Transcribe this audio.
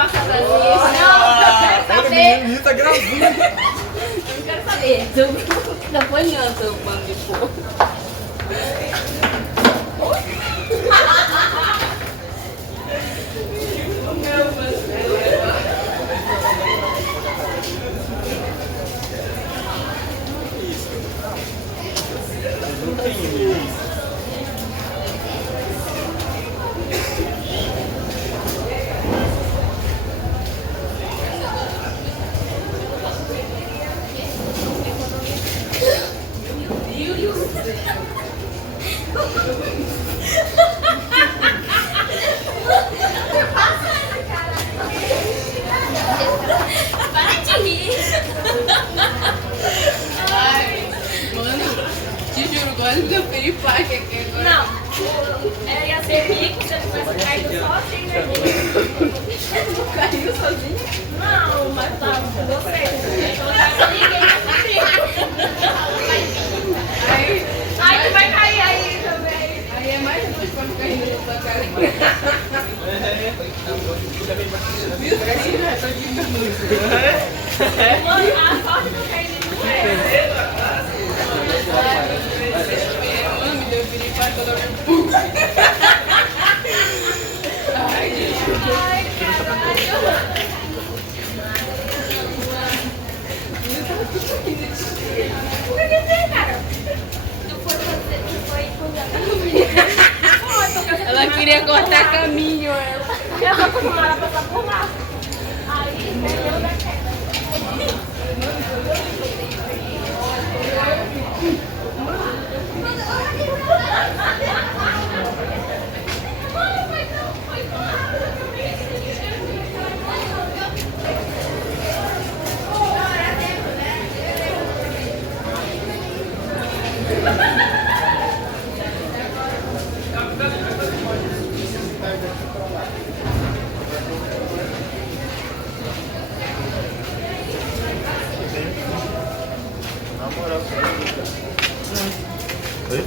passar pra isso. Não, eu quero saber. Menino, tá gravando. Eu não quero saber. Tô apanhando seu bando de porco. Para de rir. Ai, mano, te juro, quase deu piripaque aqui agora. Não, eu ia ser rico se eu tivesse caído sozinho. Caiu sozinho? Não, mas tá, você. Eu não tava ninguém comigo. Aí tu vai cair aí também. Aí é mais dois pra ficar rindo na sua cara. Viu? Já tô de Mano, a sorte que eu caí não é. Mano, me deu piripaque toda hora. Ai, gente. Ai, caralho. O que tem, cara? Tu foi fazer, tu foi cuidar. Ela queria cortar caminho, ela. Eu tô acostumada a passar por lá. Aí, perdeu da queda. Oi?